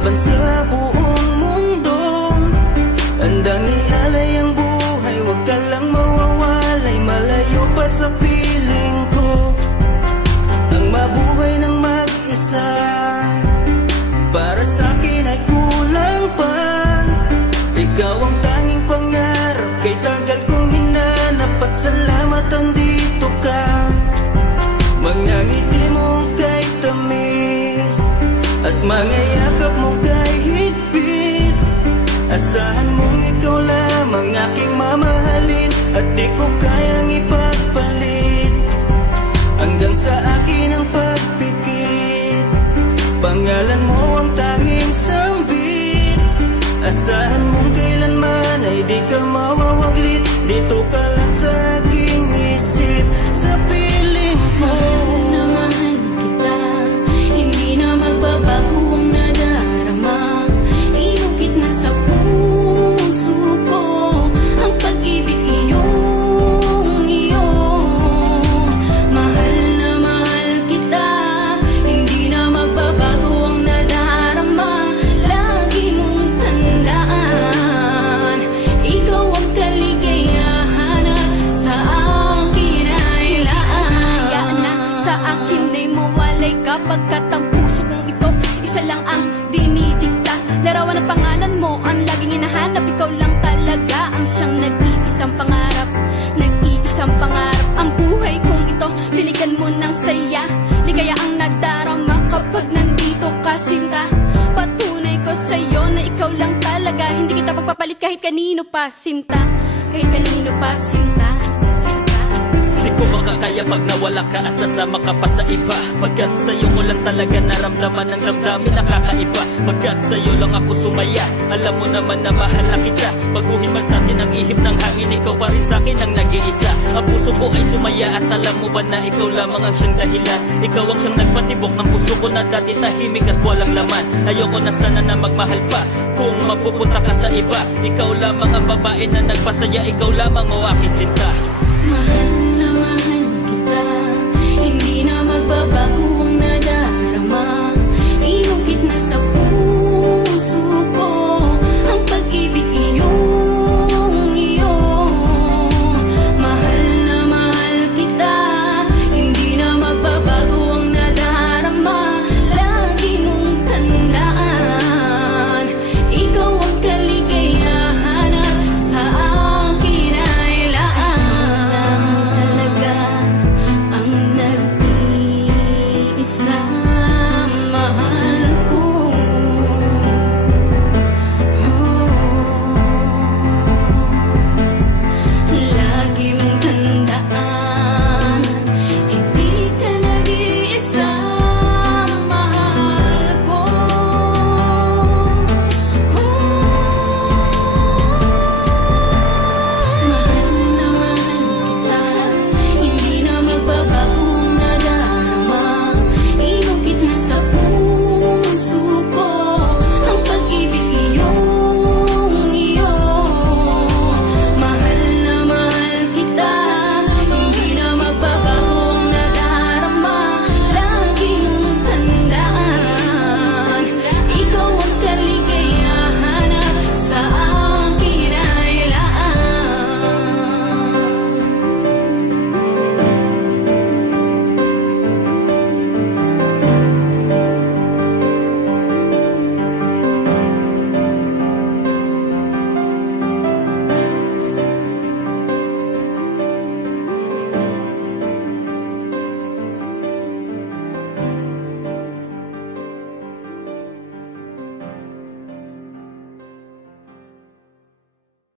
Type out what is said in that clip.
laban sa buong mundo. Handang ialay ang buhay, huwag ka lang mawawalay, malayo pa sa piling ko. Ang mabuhay ng mag-isa, para sa'kin ay kulang pa. Ikaw ang tanging pangarap, kay tagal kong hinanap, at salamat andito ka. Mga ngiti mong kay tamis, at mga yakap mong kay higpit. Asahan mong ikaw lamang aking mamahalin, at di ko kayang ipagpalit. Hanggang sa akin ang pagpikit, pangalan mo ang tanging sambit. Asahan mong kailanman ay di ka mawawaglit, dito ka lang sa aking isip, sa piling ko. Mahal kita, hindi na magbabago ang nadarama. Inukit na sa puso ko ang pag-ibig iyong iyo. Mahal na mahal kita, hindi na magbabago ang nadarama. Lagi mong tandaan, ikaw ang kaligayahan sa akin ay laan. Sa akin ay mawalay kapagkat ang puso kong ito isa lang ang dinidikta. Larawan at pangalan mo ang laging hinahanap, ikaw lang talaga ang siyang nag-iisang pangarap. Nag-iisang pangarap ang buhay kong ito, binigyan mo ng saya. Ligaya ang nadarama kapag nandito ka, sinta. Patunay ko sa'yo na ikaw lang talaga, hindi kita pagpapalit kahit kanino pa, sinta. Kahit kanino pa, sinta. Di ko makakaya pag nawala ka at sasama ka pa sa iba. Pagkat sa'yo ko lang talaga naramdaman ang damdamin nakakaiba. Pagkat sa'yo lang ako sumaya, alam mo naman na mahal na kita. Baguhin man sa atin ang ihip ng hangin, ikaw pa rin sa'kin ang nag-iisa. Ang puso ko ay sumaya at alam mo ba na ikaw lamang ang siyang dahilan. Ikaw ang siyang nagpatibok ng puso ko na dati tahimik at walang laman. Ayoko na sana na magmahal pa kung mapupunta ka sa iba. Ikaw lamang ang babae na nagpasaya, ikaw lamang o aking sinta. Mahal na mahal kita, hindi na magbabago ang